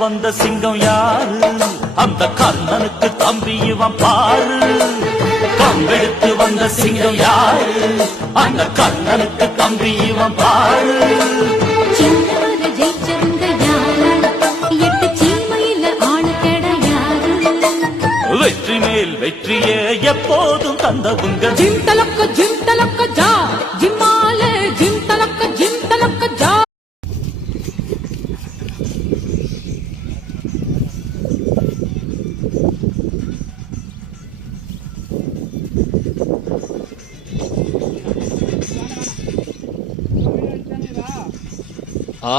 வந்த சிங்கம் யாரு? அந்த கர்ணனுக்கு தம்பி இவன் பாரு. கம்பெடுத்து வந்த சிங்கம் யாரு? அந்த கர்ணனுக்கு தம்பி இவன் பாரு. வெற்றி மேல் வெற்றியே எப்போதும் தந்தவுங்க. ஜிம் தலக்க ஜா ஜிம்மால ஜிம் தலக்க ஜா. ஆ